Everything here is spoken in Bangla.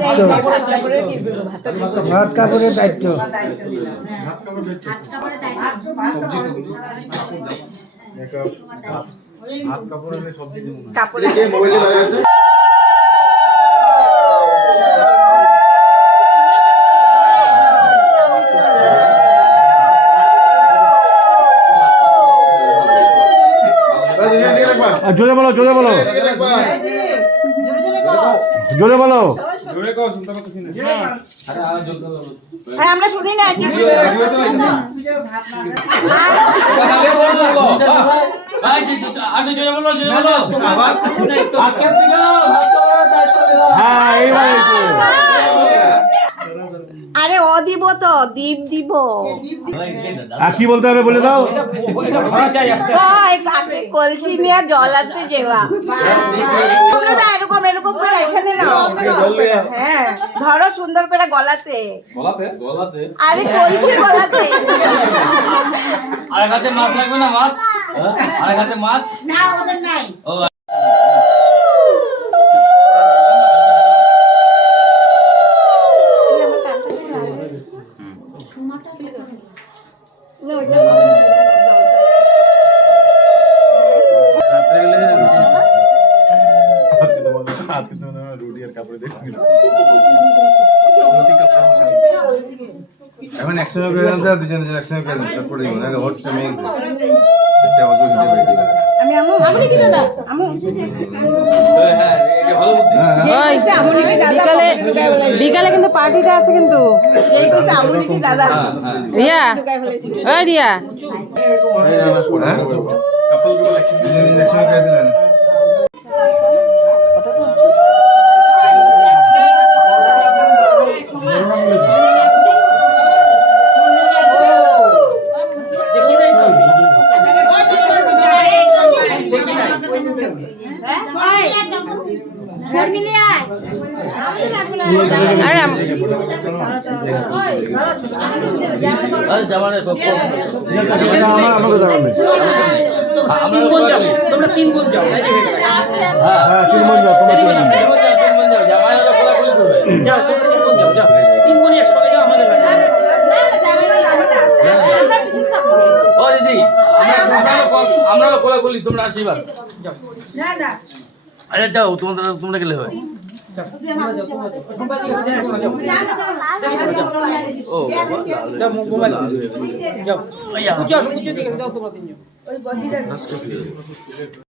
দায়িত্ব। ভাত কাপড়ের দায়িত্ব। কে মোবাইলে দাঁড়িয়ে আছে দাদা, এদিকে দেখবা। আর জোরে বলো জোরে বলো জোরে বলো। আমরা শুনি না কি হ্যাঁ এইবার এসে। আরে ও দিব তো দীপ দিব। আর কি বলতে হবে বলে দাও? ওই কাকে কলসি নিয়ে জল তোমরা না এরকম এরকম করে এখানে নাও। হ্যাঁ ধরো সুন্দর করে গলাতে। আরে কলসি গলাতে। আরেক হাতে মাছ লাগবে না মাছ? আরেক হাতে মাছ? না ওদের নাই। আজকে তো রুটি আর কাপড়ে দেখবি না। এখন একসঙ্গে তো, দুজন দুজন একসঙ্গে দেন, তারপরে হচ্ছে। আমি আমু। আমু কি দাদা? আমু। হ্যাঁ। হ্যাঁ, হ্যাঁ। বিকালে বিকালে কিন্তু পার্টিটা আছে কিন্তু। কি দাদা। রিয়া। রিয়া। তোমরা তিন বোন যাও হ্যাঁ হ্যাঁ তিন যাও তোমরা তিন যাও। তিন বোন যাও তিন বোন যাও জামাই হলো কোলাকুলি করবে যাও তোমরা তিন বোন যাও যাও। তিন বোন একসঙ্গে যাও আমাদের বাড়ি ও দিদি আমরা কোলাকুলি তোমরা আশীর্বাদ। যাও। আরে যাও তোমরা তোমরা গেলে হবে ও বাবা যাও যাও যাও